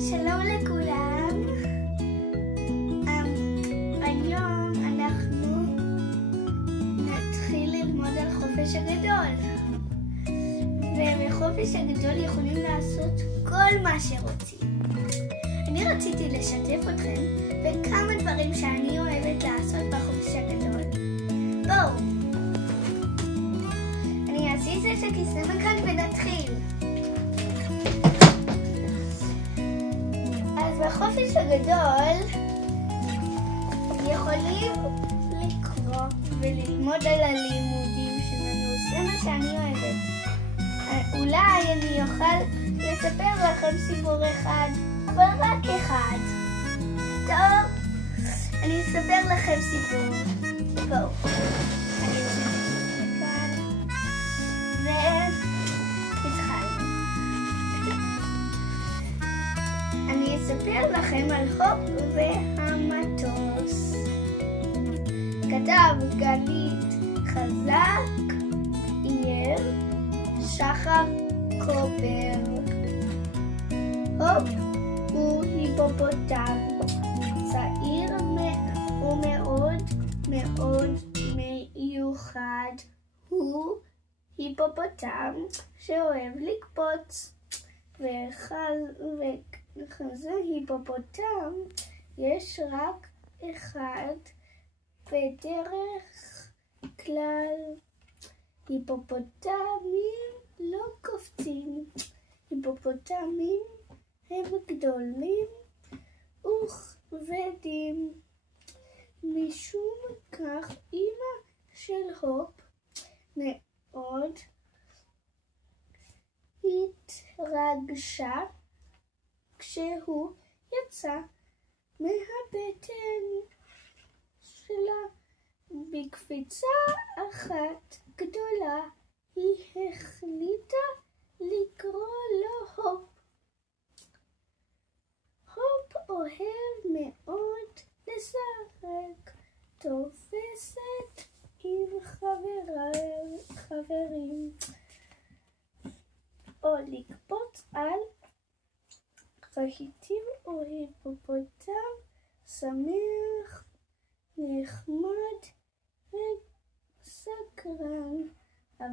שלום לכולם. היום אנחנו נתחיל ללמוד על חופש הגדול. ובחופש הגדול יכולים לעשות כל מה שרוצים. אני רציתי לשתף אתכם בכמה דברים שאני אוהבת לעשות בחופש הגדול. בואו, אני אזיז את הכיסא מכאן ונתחיל. אז בחופש הגדול יכולים לקרוא וללמוד על הלימודים שלנו. זה מה שאני אוהבת. אולי אני אוכל לספר לכם סיפור אחד, אבל רק אחד. טוב, אני אספר לכם סיפור. בואו, אני אספר כאן והתחלנו. אני אספר לכם על הופ והמטוס. כתב גלית חזק, עייר שחר קובר. הופ הוא היפופוטם, צעיר ומאוד מאוד מיוחד. הוא היפופוטם שאוהב לקפוץ. וכזה היפופוטם יש רק אחד בדרך כלל. היפופוטמים לא קופצים. היפופוטמים הם גדולים וכבדים. משום כך אמא של הופ מאוד התרגשה כשהוא יצא מהבטן שלה. בקפיצה אחת גדולה היא החליטה לקרוא לו הופ. הופ אוהב מאוד לשחק, תופסת עם חברים או לקפוץ על רהיטים. או היפופוטם שמח, נחמד וסקרן, אבל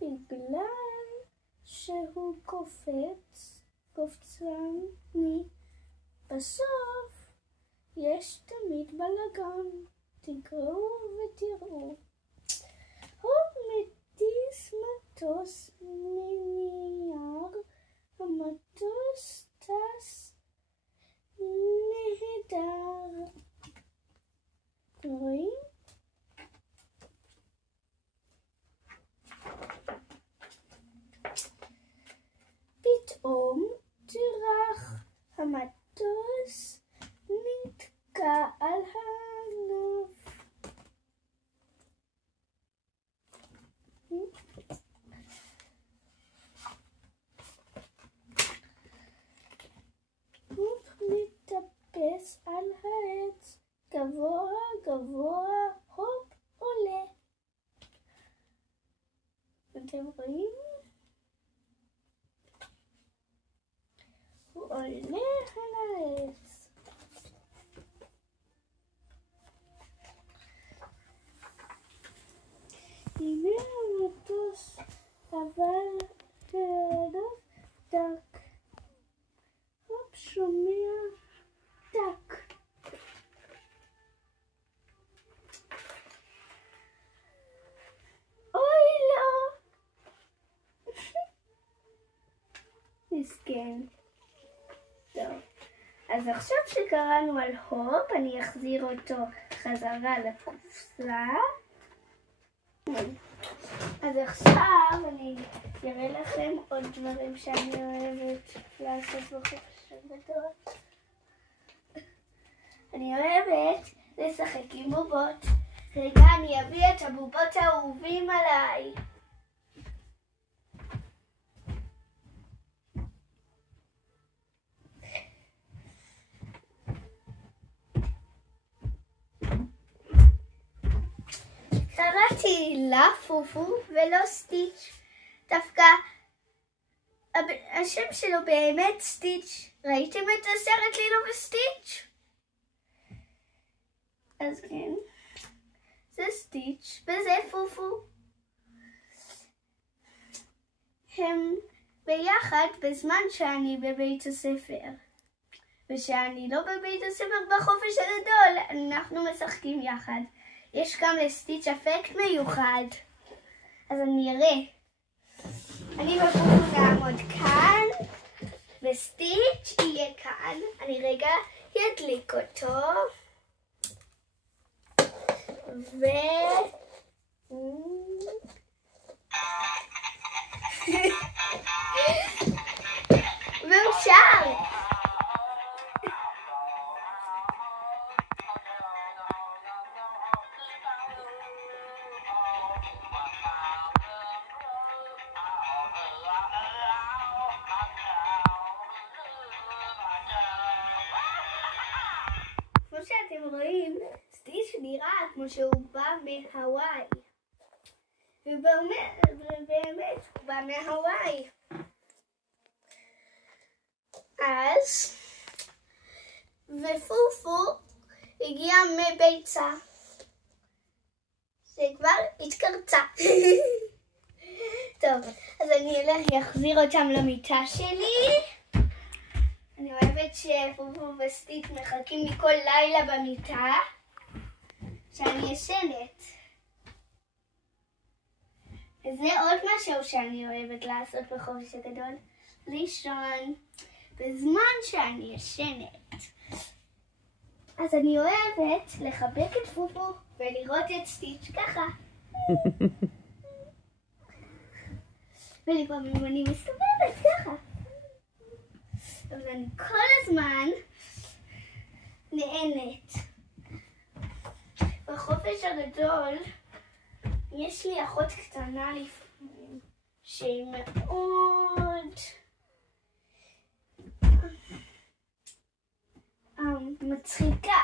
בגלל שהוא קופצני, בסוף יש תמיד בלגן. תקראו ותראו. הופ מטיס מטוס מנייר. המטוס טס נהדר. רואים? פתאום דרך המטוס נתקע על הענף. הופ מטפס על העץ. גבוה גבוה הופ עולה. אתם רואים? הוא עולה על העץ. הנה המטוס עבר לידו דק. הופ שומע דק. אוי לא. מסכן. טוב, אז עכשיו שקראנו על הופ, אני אחזיר אותו חזרה לקופסה. אז עכשיו אני אראה לכם עוד דברים שאני אוהבת לעשות בחופש הגדול. אני אוהבת לשחק עם בובות. רגע, אני אביא את הבובות האהובים עליי. קראתי לה פופו ולא סטיץ'. דווקא השם שלו באמת סטיץ'. ראיתם את הסרט לילו וסטיץ'? אז כן, זה סטיץ' וזה פופו. הם ביחד בזמן שאני בבית הספר. ושאני לא בבית הספר בחופש הגדול, אנחנו משחקים יחד. יש גם לסטיץ' אפקט מיוחד. אז אני אראה. אני ופופו נעמוד כאן, וסטיץ' יהיה כאן. אני רגע ידליק אותו. והוא שר. כמו שאתם רואים, סטיץ' נראה כמו שהוא בא מהוואי. ובאמת הוא בא מהוואי. אז, ופופו הגיע מביצה. זה כבר התקרצה. טוב, אז אני אחזיר אותם למיטה שלי. אני אוהבת שפופו וסטיץ' מחכים לי כל לילה במיטה, שאני ישנת. וזה עוד משהו שאני אוהבת לעשות בחופש הגדול, לישון בזמן שאני ישנת. אז אני אוהבת לחבק את פופו ולראות את סטיץ' ככה. ולפעמים אני מסתובבת ככה. אבל אני כל הזמן נהנית. בחופש הגדול יש לי אחות קטנה לפעמים שהיא מאוד מצחיקה.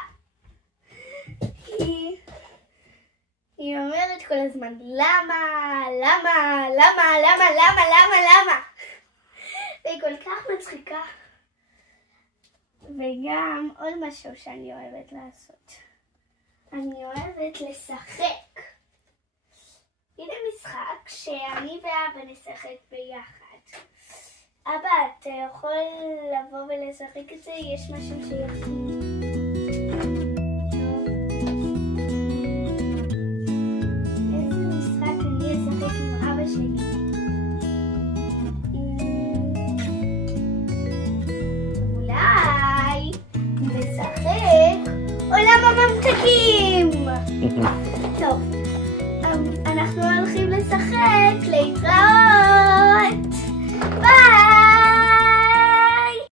היא אומרת כל הזמן למה? והיא כל כך מצחיקה. וגם עוד משהו שאני אוהבת לעשות. אני אוהבת לשחק. הנה משחק שאני ואבא נשחק ביחד. אבא, אתה יכול לבוא ולשחק את זה? יש משהו שיכול. איזה משחק אני אשחק עם אבא שלי? אולי נשחק עולם הממתקים. טוב, אנחנו הולכים לשחק. להתראות.